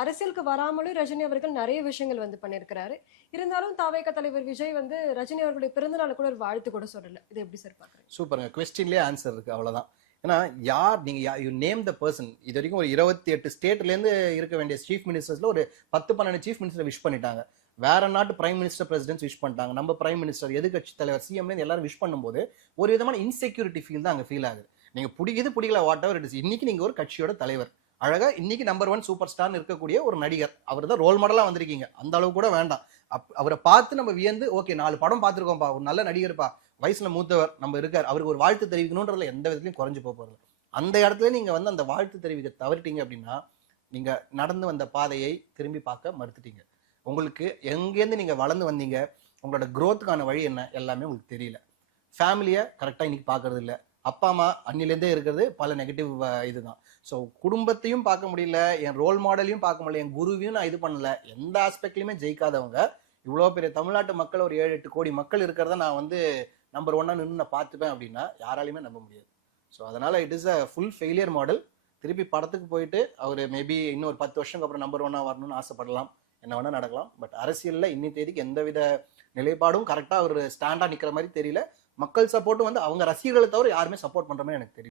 அரசியலுக்கு வராமலும் ரஜினி அவர்கள் நிறைய விஷயங்கள் வந்து பண்ணியிருக்கிறாரு. இருந்தாலும் தாவேகா தலைவர் விஜய் வந்து ரஜினி அவர்களுடைய பிறந்த நாளுக்கு கூட ஒரு வாழ்த்து கூட சொல்லல. இது எப்படி சார் பாக்குறீங்க? சூப்பருங்க. கொஸ்டின்லயே ஆன்சர் இருக்கு, அவ்வளவுதான். ஏன்னா யார் நீங்க யூ நேம் த பர்சன். இது வரைக்கும் ஒரு 28 ஸ்டேட்ல இருந்து இருக்க வேண்டிய சீஃப் மினிஸ்டர்ஸ்ல ஒரு 10-12 சீஃப் மினிஸ்டர் விஷ் பண்ணிட்டாங்க. வேற நாட்டு பிரைம் மினிஸ்டர் பிரசிடென்ட் விஷ் பண்ணிட்டாங்க. நம்ம பிரைம் மினிஸ்டர், எதிர்கட்சி தலைவர், சிஎம் எல்லாரும் விஷ் பண்ணும்போது ஒரு விதமான இன்செக்யூரிட்டி ஃபீல் தான் அங்க ஃபீல் ஆகுது. நீங்க பிடிக்குது பிடிக்கல வாட் எவர் இட் இஸ், இன்னைக்கு நீங்க ஒரு கட்சியோட தலைவர், அழகா இன்னைக்கு நம்பர் 1 சூப்பர் ஸ்டார் இருக்கக்கூடிய ஒரு நடிகர், அவர் தான் ரோல் மாடலா வந்திருக்கீங்க. அந்த அளவு கூட வேண்டாம். அவரை பார்த்து நம்ம வியந்து ஓகே 4 படம் பார்த்திருக்கோம்ப்பா, ஒரு நல்ல நடிகர்ப்பா, வயசுல மூத்தவர் நம்ம இருக்கார், அவருக்கு ஒரு வாழ்த்து தெரிவிக்கணும்ன்றதுல எந்த விதத்திலையும் குறைஞ்சு போறது. அந்த இடத்துல நீங்க வந்து அந்த வாழ்த்து தெரிவிக்க தவறிட்டீங்க அப்படின்னா நீங்க நடந்து வந்த பாதையை திரும்பி பார்க்க மறுத்துட்டீங்க. உங்களுக்கு எங்கேருந்து நீங்க வளர்ந்து வந்தீங்க, உங்களோட growthக்கான வழி என்ன எல்லாமே உங்களுக்கு தெரியல. ஃபேமிலியை கரெக்டாக இன்னைக்கு பார்க்கறது இல்லை. அப்பா அம்மா அன்னிலேருந்தே இருக்கிறது பல நெகட்டிவ் இதுதான். ஸோ குடும்பத்தையும் பார்க்க முடியல, என் ரோல் மாடலையும் பார்க்க முடியல, என் குருவையும் நான் இது பண்ணல, எந்த ஆஸ்பெக்ட்லையுமே ஜெயிக்காதவங்க இவ்வளோ பெரிய தமிழ்நாட்டு மக்கள், ஒரு 7-8 கோடி மக்கள் இருக்கிறத நான் வந்து நம்பர் 1 நின்று நான் பார்த்துப்பேன் அப்படின்னா யாராலையுமே நம்ப முடியாது. ஸோ அதனால it is a full failure model. திருப்பி படத்துக்கு போயிட்டு அவர் மேபி இன்னும் ஒரு 10 வருஷத்துக்கு அப்புறம் நம்பர் 1 வரணும்னு ஆசைப்படலாம், என்ன வேணா நடக்கலாம். பட் அரசியல்ல இன்னி தேதிக்கு எந்தவித நிலைப்பாடும் கரெக்டா அவர் ஸ்டாண்டா நிக்கிற மாதிரி தெரியல. மக்கள் சப்போர்ட்டும் வந்து அவங்க ரசிகர்களை தவிர யாருமே சப்போர்ட் பண்ற மாதிரி எனக்கு தெரியல.